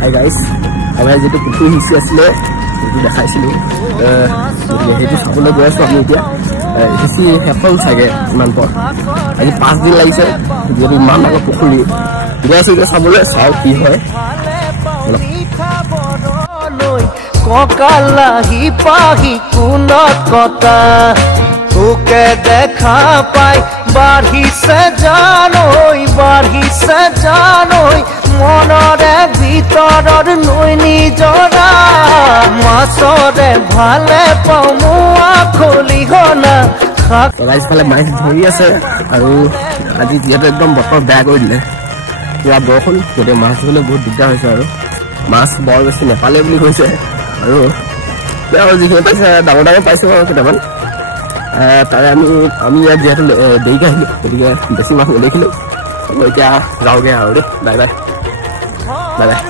hi guys আমাৰ যেটো পুখুৰী হিচি আছিলে সেইটো দেখাইছিলো সেইটো চাবলৈ গৈ আছো আমি এতিয়া হিচি শেষ চাগে ইমান পৰ আজি 5 দিন লাগিছে যিহেতু ইমান ডাঙৰ পুখুৰী গৈ আছো এতিয়া চাবলৈ চাওঁ কি হয় ককালাহি পাহি কুনত কটা তোকে দেখা পাই বাঢ়িছে জানৈ মনৰে ভিতৰৰ নৈ নিজৰা মাছৰে ভালে পাওঁ মোৱা খলিহনা ৰাইজফালে মাছ ধৰি আছে আৰু আজি যিহেতু একদম বতৰ বেয়া কৰি দিলে পুৰা বৰষুণ গতিকে মাছ ধৰিবলৈ বহুত দিগদাৰ হৈছে আৰু মাছ বৰ বেছি নেপালে বুলি কৈছে আৰু যিখিনি পাইছে ডাঙৰ ডাঙৰ পাইছোঁ আৰু কেইটামান তাৰে আমি ইয়াত যিহেতু দেৰিকৈ আহিলোঁ গতিকে বেছি মাছ নেদেখিলোঁ এতিয়া যাওঁগৈ আৰু দেই বাই বাই বাই বাই